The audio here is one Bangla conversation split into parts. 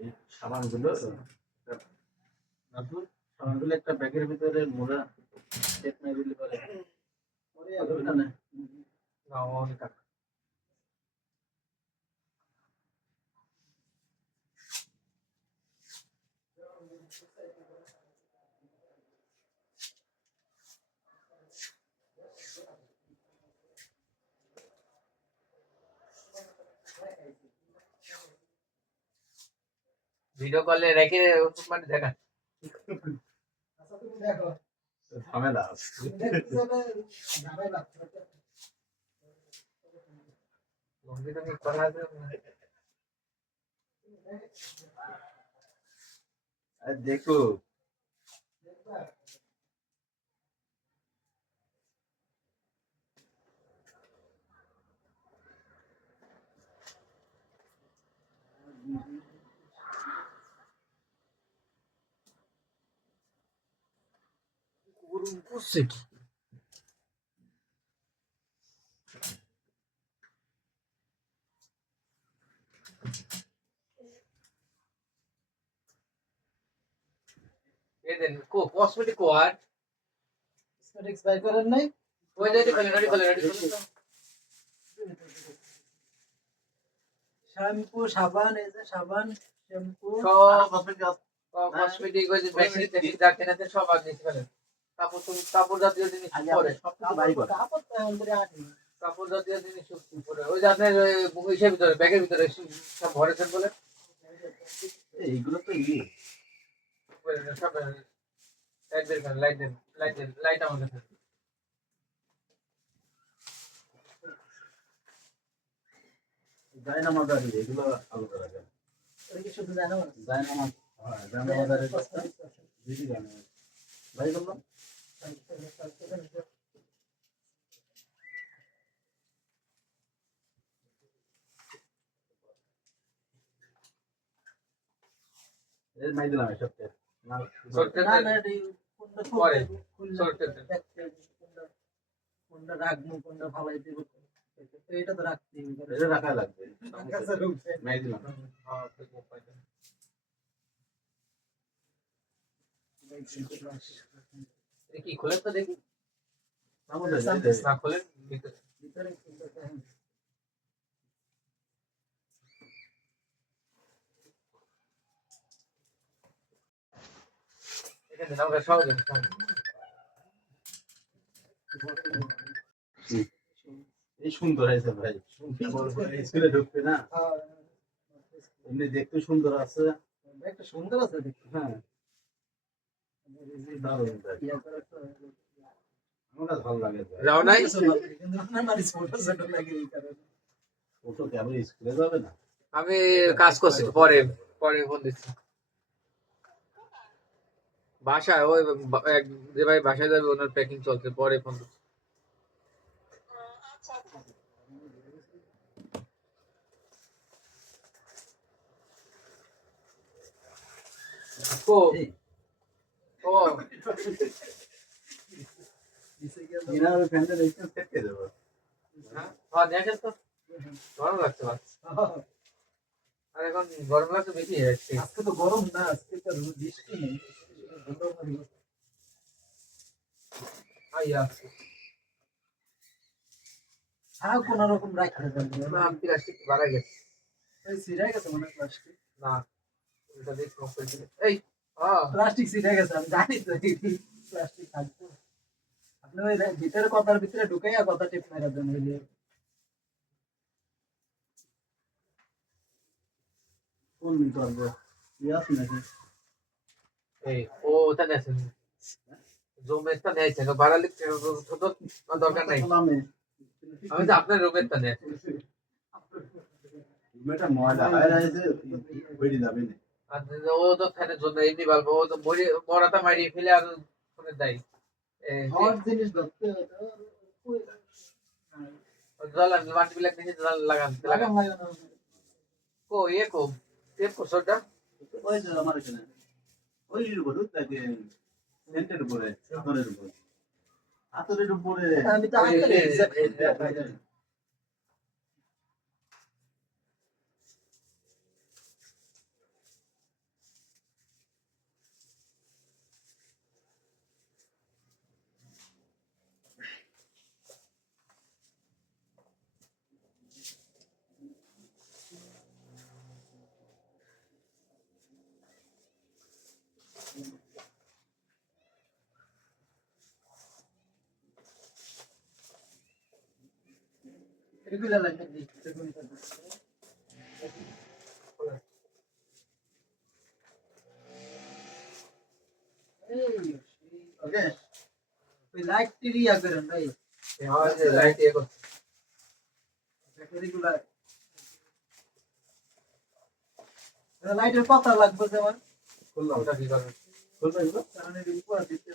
এই সাবানগুলো সাবানগুলো একটা ব্যাগের ভিতরে মোড়া টেপ না দিলে পারে না ভিডিও কলে রেখে মানে দেখা ঝামেলা দেখো বুঝছে কি এদেন কো কসমেটিক কোয়ার কসমেটিক্স বাই করেন নাই ওই যে রেডি শ্যাম্পু সাবান এই যে সাবান শ্যাম্পু সব কসমেটিক ওই যে বেশি দেখি যা কেনাতে সব আগে নিতে ফেলেন কাপড় জাতীয় জিনিস পরে কাপড় তো আমাদের আনি কাপড় জাতীয় জিনিস পরে ওই যে আপনার ইসের ভিতরে ব্যাগের ভিতরে সব ভরেছেন বলে এইগুলো তো সব লাইট আমাদের জায়নামাজ এগুলো আলাদা রাখেন ওই কি শুধু জানো জায়নামাজ হ্যাঁ জায়নামাজের বেশি জায়নামাজ ভাই বললাম এর মাই দিলাম সবটা না না এই কোনটা পরে কোনটা রাখবো কোনটা ফালাই দেব তো এটা তো রাখতেই হবে এটা রাখা লাগবে মাই দিলাম কি খোলেন তো দেখি না খোলেন ভিতরে এখানে নাও সহজ এই সুন্দর হয়েছে ভাই স্কুলে ঢুকবে না এমনি দেখতে সুন্দর আছে একটা সুন্দর আছে দেখতে হ্যাঁ দারুণ আমার ভালো লাগে যাও নাই কিন্তু আপনার মানে ছোট ছোট লাগে এই কারণে ওটা কেন স্কুলে যাবে না আমি কাজ করছি পরে ফোন দিচ্ছি বাসায় ওই যে ভাই বাসায় যাবে ওনার প্যাকিং চলছে পরে ফোন দিচ্ছি ও ইনার ফ্যানটা দেখতে ফেটে দেবো হ্যাঁ দেখেন তো গরম লাগছে আর এখন গরম লাগছে বেশি যাচ্ছে আজকে তো গরম না আজকে তো বৃষ্টি নেই হ্যাঁ কোন রকম রাখা যাবে না প্লাস্টিক বাড়া গেছে ওই সিরাই গেছে মনে প্লাস্টিক না এটা দেখি কম্পোজ এই প্লাস্টিক সিরাই গেছে আমি জানি তো প্লাস্টিক থাকতো আপনি ওই ভিতরে কথার ভিতরে ঢুকাইয়া কথা টিপ মেরা দেন হইলে কোন করবো ইয়াস নাকি এই ও ওটা নেছেন জুমেরটা নেছেন ভাড়া লিখতে দরকার নাই আমি তো আপনার রুমেরটা নেই মেটা ময়লা বাইরে আছে বেরি যাবে না আর ও তো ফ্যানের জন্য এমনি বলবো ও তো মরাটা মারিয়ে ফেলে আর ফোনে দেয় হট জিনিস ধরতে জল মাটি বিলাক নিচে জল লাগান কো এ কো টেপ কো সোডা ওই যে আমার এখানে ওই উপর তাকে সেন্টার উপরে আতরের উপর আতরের উপরে আমি তো আগে এগুলা লাগে দিই দেখুন এই ওকে ওই লাইট টিরিয়া করেন ভাই আমার যে লাইট ইয়ে করছে ব্যাটারিগুলা লাইটের কথা লাগবে যেমন খুললাম ওটা কি করবে খুলবে এগুলো কারণ এর উপর দিতে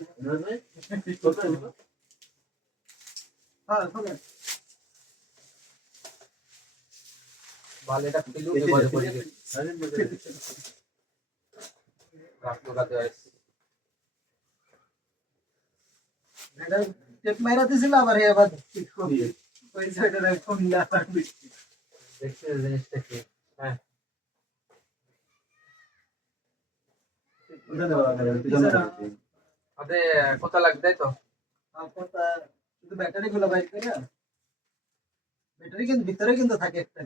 খুলবে এগুলো হ্যাঁ খোলেন ভালো এটা পিলু কে বলে পড়ে গেছে রাখলো কাছে আছে এটা টেপ মাইরা দিছিল আবার হে আবার ঠিক করি ওই সাইডে ফোন লাগা দেখতে জিনিসটা কি হ্যাঁ আরে কথা লাগবে তো আপনারটা শুধু ব্যাটারি গুলো বাইক করে ব্যাটারি কিন্তু ভিতরে কিন্তু থাকে একটা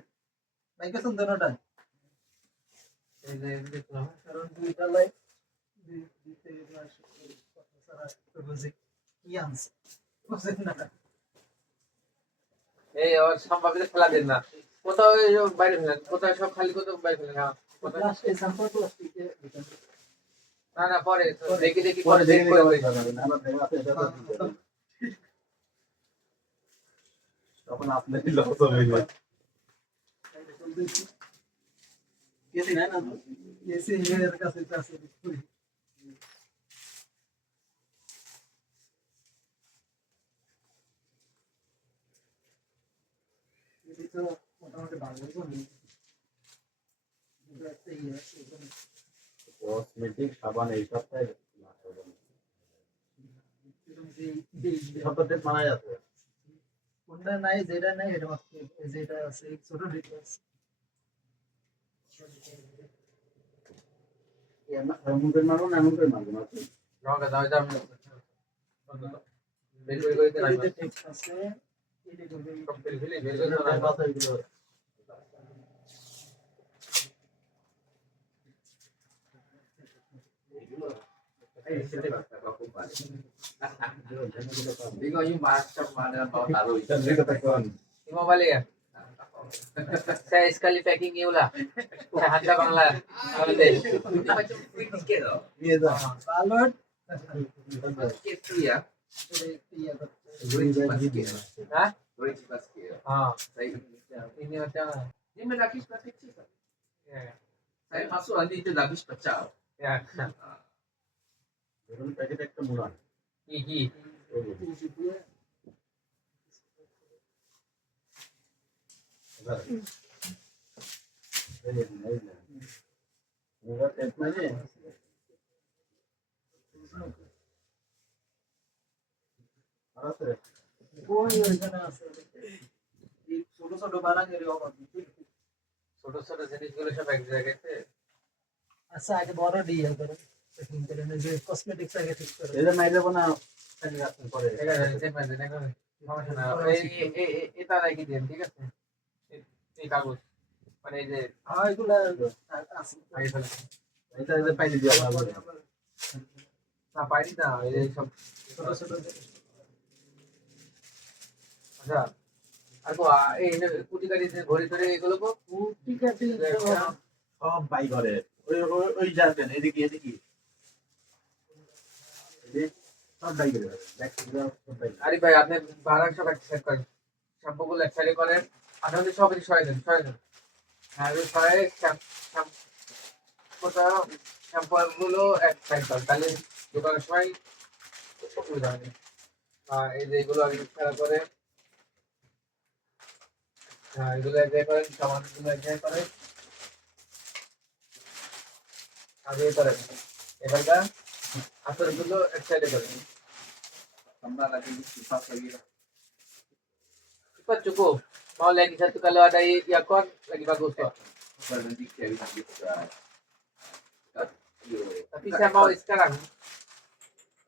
বাইক আছে দোনোটা এই যে দেখলাম কারণ দুইটা লাইট দুই থেকে ক্লাস সারা বুঝি কি আনছে বুঝেন না এই ওর সম্ভাবিত খেলা দেন না কোথাও বাইরে ফেলেন কোথাও সব খালি কোথাও বাইরে ফেলেন না লাস্ট এক্সাম্পল প্লাস্টিকে না না পরে দেখি দেখি পরে পরে চেক দেখে করে করে বলি। আমার দেখা আছে এটা তখন আপনার লস হবে না কেসি না না এসে এর কাছে কাছে এটা তো মোটামুটি ভালো জমি একটা ইয়ে আছে কসমেটিক সাবান এই সপ্তাহে সপ্তাহে মানা যাচ্ছে কোনটা নাই যেটা নাই এটা মাত্র যেটা আছে ছোট ডিটেইলস এমন করে মারো না এমন করে মারবো না রঙটা দাও দাও বের করে করে দেন এটাতে টেক্সট আছে এটা করবে সব বের ফেলে বের করে দাও Digo, yung master mana mau taruh itu. Lima balik ya? Saya sekali packing ini ulah. Saya hantar bangla. Bangladesh. Itu macam free ticket loh. নিয়ে যা পালট Ticket free ya? ইয়া Beri Hah? Orange basket. Ah, Saya ini macam ini menagis plastik sih. Pak. ya. Saya masuk nanti itu habis pecah. Ya. এরকম প্যাকেট একটা মুড়ান Gigi. ওই ওইখানে আছে এই ছোট ছোট বানাঙ্গের অভাব ছোট ছোট জিনিসগুলো সব এক জায়গাতে আচ্ছা আগে বড় ডিএল করে সেটিং করে যে কসমেটিক্স আগে ঠিক করে এটা মাইরে বানা খালি রাখতে পরে এটা দেখবেন দেখুন সমস্যা না এটা রেখে দিন ঠিক আছে এই কাগজ মানে এই যে হ্যাঁ এগুলা আছে আগে ফেলে এটা এটা পাইলে দিয়া ভালো না পারি না এই সব ছোট ছোট আচ্ছা আর কো এই কুটি কাটি ঘড়ি ধরে এগুলো কো ঠিক আছে সব বাই করে ওই ওই যাবেন এদিকে এদিকে সব বাই করে সব বাই আরে ভাই আপনি বারাক সব এক সেট করেন শ্যাম্পু গুলো এক সাইডে করেন আপনাদের সব কিছু সরাই দেন হ্যাঁ সরাই শ্যাম্পু গুলো এক সাইড করেন তাহলে দোকানের সবাই সুবিধা হবে এই যে এগুলো আগে খেলা করে হ্যাঁ এগুলো এক জায়গায় করেন সামানগুলো এক জায়গায় করেন আগে করেন এবারটা আসরগুলো এক সাইডে করেন Tambah lagi sifat lagi lah. cepat cukup mau lagi satu kalau ada yakon lagi bagus kok Kalau nanti carry lagi juga. tapi saya mau sekarang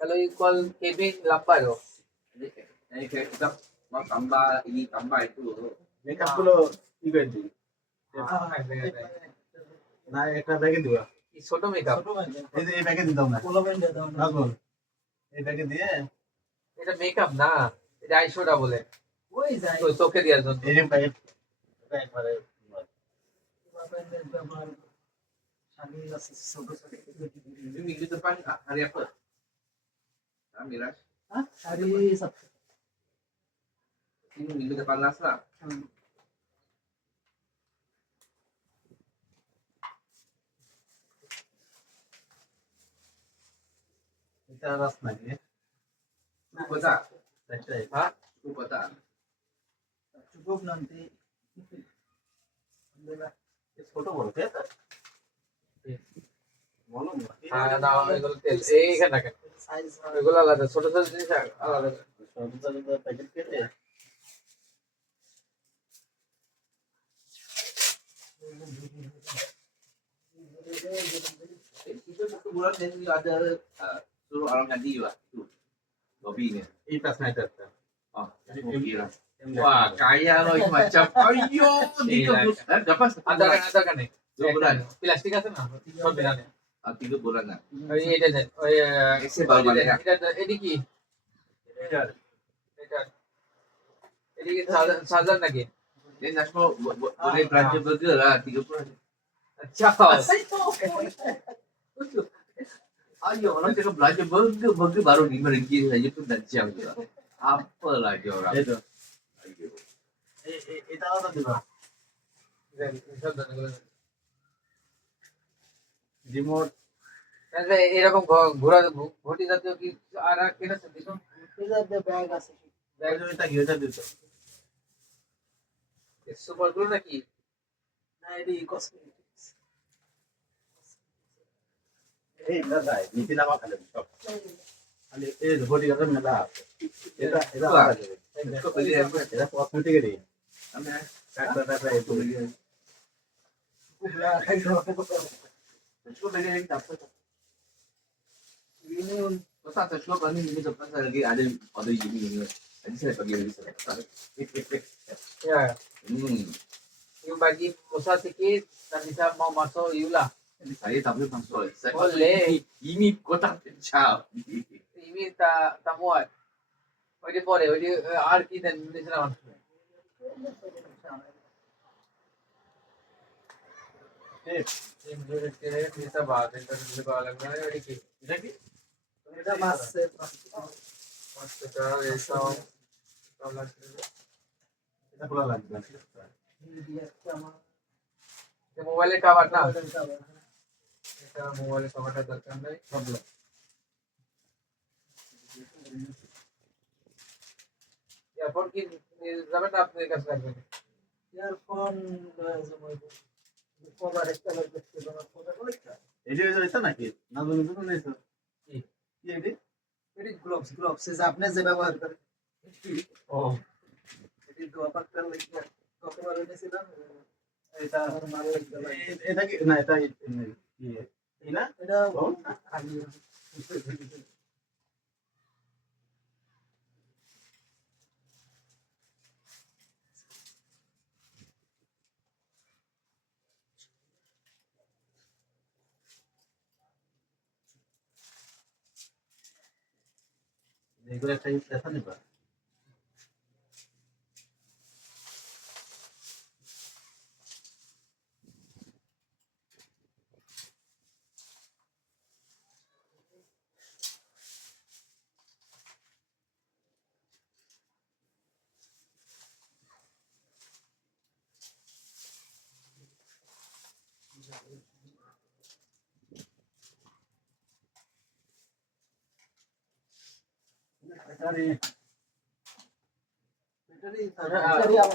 kalau ikut cabin lambat loh Ini kayak kita mau tambah ini tambah itu. Makeup গুলো কি করে দিই না একটা ব্যাগে দিবা ছোট মেকআপ ছোট মানে এই যে এই ব্যাগে দিতাম না পোলাবেন দাও না নাজমুল এই ব্যাগে দিয়ে এটা মেকআপ না এটা আইশোটা বলে ওই যায় ওই চোখে দেওয়ার জন্য এই যে প্যাকেট একবারে বাপের ব্যবহার শাড়ি আছে ছোট ছোট Ini minggu depan hari apa? Ah, Miras. Sari সব Ini minggu depan las lah. এটা রাস নাকি Cukup kota. সেটাই Cukup kota. চুপ নামতে ছোট বড় তাই তো বলো হ্যাঁ না এগুলো তেল এইখানে রাখেন সাইজ এগুলো আলাদা ছোট ছোট জিনিস আলাদা সবগুলো প্যাকেট কেটে Itu satu bulan dia juga ada suruh orang ganti juga. Itu. Lobbynya. এই পাঁচ nighter Oh, ini lah. Wah, kaya loh ini macam. Ayo, dapat আধার আধার কার্ডে 2 bulan. প্লাস্টিক আছে না সব বিরানে 3 bulan lah. ওই এটা দেন ওই Ese baru balik lah. এটা এডি কি এটা এডি কি চার্জার নাকি Dia nak boleh belanja burger lah 30. আচ্ছা Ayo, orang cakap belanja burger baru RM5 saja pun dah jam tu lah. Apa lagi orang? এই তো Ayo. এটা আলাদা দিবা রিমোট এরকম ঘোরা ঘটি জাতীয় কি আর কিনেছেন দেখুন ব্যাগ আছে এটা কি এটা দিছো সুপার গ্লু নাকি না এডি কসমেটিক্স এই দাদা নিচে নামা খালি সব খালি এই বডি গার্ড মেলা এটা এটা আলাদা দিবে Kau beli apa? এটা কসমেটিক এর Ambil. একটা টাকা এই Kau beli. কুবলা খাইলো Kau beli yang dapat. ini Kau tak cukup ni minggu depan saya lagi ada ini. Nanti saya pergi lagi sana. ya Hmm. yung bagi usaha sikit dan bisa mau masuk iulah Saya tak boleh masuk. Saya Boleh. Ini kota pencap. ini tak muat ওই যে পরে ওই যে আর কি দেন দিয়েছিলাম এটা কি এটা মাছের এটা খোলা লাগবে মোবাইলের কভার না এটা মোবাইলের কভারটা দরকার নেই এরপর কি যাবেন না আপনার কাছে রাখবেন ইয়ারফোন কভার একটা লাগবে এটা এটা নাকি না তুমি তো নেছো কি? কি এটা এটি গ্লোভস যে আপনি যে ব্যবহার করেন ও এটি দোয়াপাতটা লাগবে কতবার এনেছিলাম এটা আমার মাল লাগবে এটা কি না এটা কি এই না এটা বল। খালি এগুলো একটা দেখা নিবা ব্যাটারি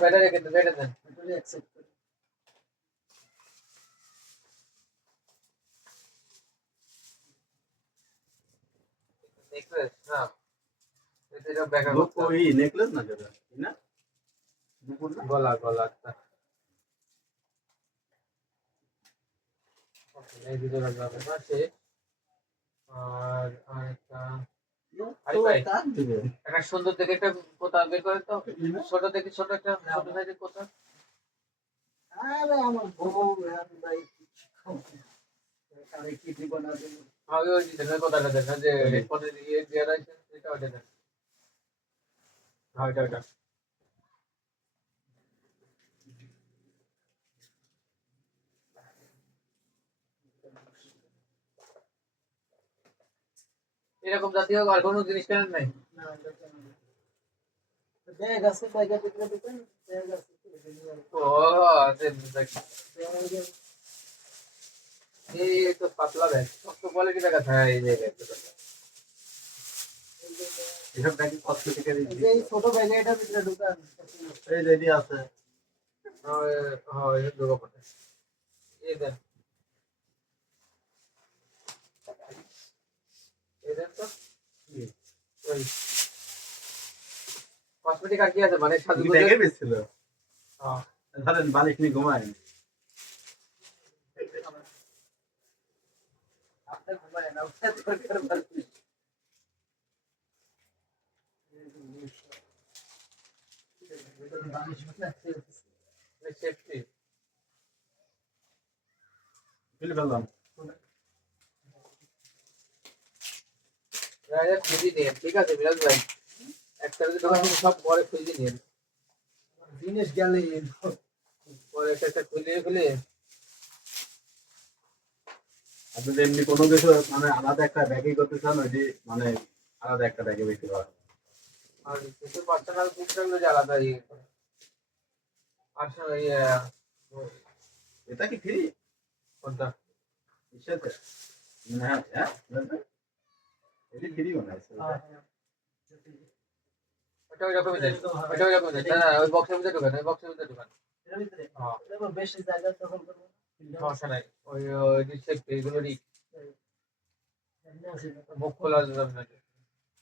ব্যাটারি কিন্তু ব্যাটারি দেন ব্যাটারি অ্যাকসেপ্ট করে নেকলেস না এটা ব্যাকআপ লোক ওই নেকলেস না যেটা না গলা গলাটা ওকে এই ভিডিও রাখলাম আছে আর আরেকটা একটা সুন্দর দেখে একটা কোথা বের করে তো ছোট দেখে ছোট একটা ছোট সাইজের কোথা আরে আমার বউ ভাই আরে কি দিব না দেব আগে ওই দেখেন কোথাটা দেখেন যে হেডফোনের ইয়ে দেওয়া আছে এটা ওটা দেখেন হ্যাঁ এটা এরকম জাতীয় আর কোনো জিনিস কেনেন নাই? না, দরকার নেই। ব্যাগ আছে, ব্যাগের ভিতরে ঢুকেন, ব্যাগ আছে, ও আছে দেখি। এই তো পাতলা ব্যাগ, কত কোয়ালিটি ব্যাগ আছে। হ্যাঁ, এই যে ব্যাগ। এসব ব্যাগে কত টাকা এই দিচ্ছি যে এই ছোট ব্যাগে এটার ভিতরে ঢুকান। এই রেডি আছে হ্যাঁ, এই দুটো পড়ে। এই দেন। এই দেন তো। ওই কসমেটিক আর কি আছে মানে কি সাজুগুজু? ব্যাগে বেচছিল হ্যাঁ। ধরেন বালিশ নিয়ে ঘুমায় আপনি ঘুমায় না, ওটা দরকার পড়ে। এটা বালিশ না, সেফটি। ফেলে ফেললাম খুঁজি নিয়ে ঠিক আছে মিরাজ ভাই, একটা দোকান থেকে সব পরে খুঁজি নিয়ে জিনিস গেলে পরে একটা খুলে আপনি যদি এমনি কোনো কিছু মানে আলাদা একটা ব্যাগে করতে চান ওইটি মানে আলাদা একটা ব্যাগে বেশি পাবেন আর কিছু পার্সোনাল বুকগুলো যে আলাদা ইয়ে করে। পার্সোনাল ইয়ে এটা কি ফ্রি কোনটা? ইসেতে হ্যাঁ হ্যাঁ এটি ফ্রি বানাইছে ওটা ওই রকমই দেন, ওটা ওই রকমই দেন। না ওই বক্সের ভিতরে ঢোকান, ওই বক্সের ভিতরে ঢোকান। এর ভিতরে হ্যাঁ, এটা বেশি জায়গা দখল করবো। সমস্যা নাই। ওই ওই সেফটি এগুলোরই মুখ খোলা যাবে না।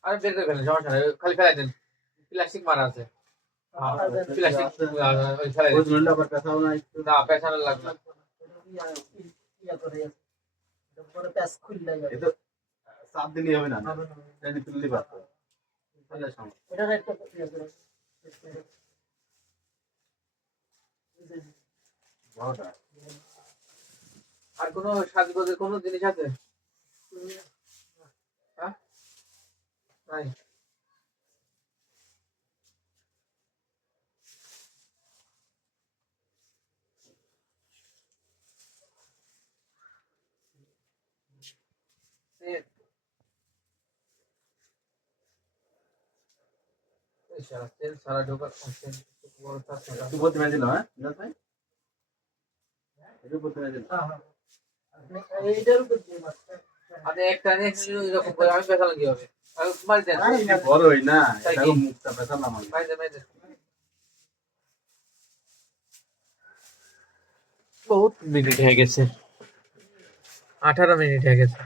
আর বের করে ফেলেন, সমস্যা নাই। খালি ফেলাই দেন, প্লাস্টিক মারা আছে। প্লাস্টিক ওই ফেলাই ওই দেন। জন্য আবার পেছাও না একটু না পেছানো লাগবে না। ইয়া করে পরে প্যাচ খুললে যাবে। এ তো চাপ দিলেই হবে না এটা তুলতে পারতো তাহলে সমস্যা এটা একটা ইয়া করে বড়টা আর কোনো সাজগোজের কোনো জিনিস আছে? হ্যাঁ, নাই। সারা ঢোকার একটু বলতে পারছিল হ্যাঁ বুঝতে পারছেন একটু বলতে পারছিল হ্যাঁ হ্যাঁ আপনি এইটার উপর দিয়ে মারছেন। আপনি একটা নিয়ে এরকম করে আমি পেছালাম কি হবে? আমি মারি দেন, এটা বড়ই না তাই এটা কি? মুখটা পেছালাম আমি মারি দেন, মারি দেন। বহুত মিনিট হয়ে গেছে, 18 মিনিট হয়ে গেছে।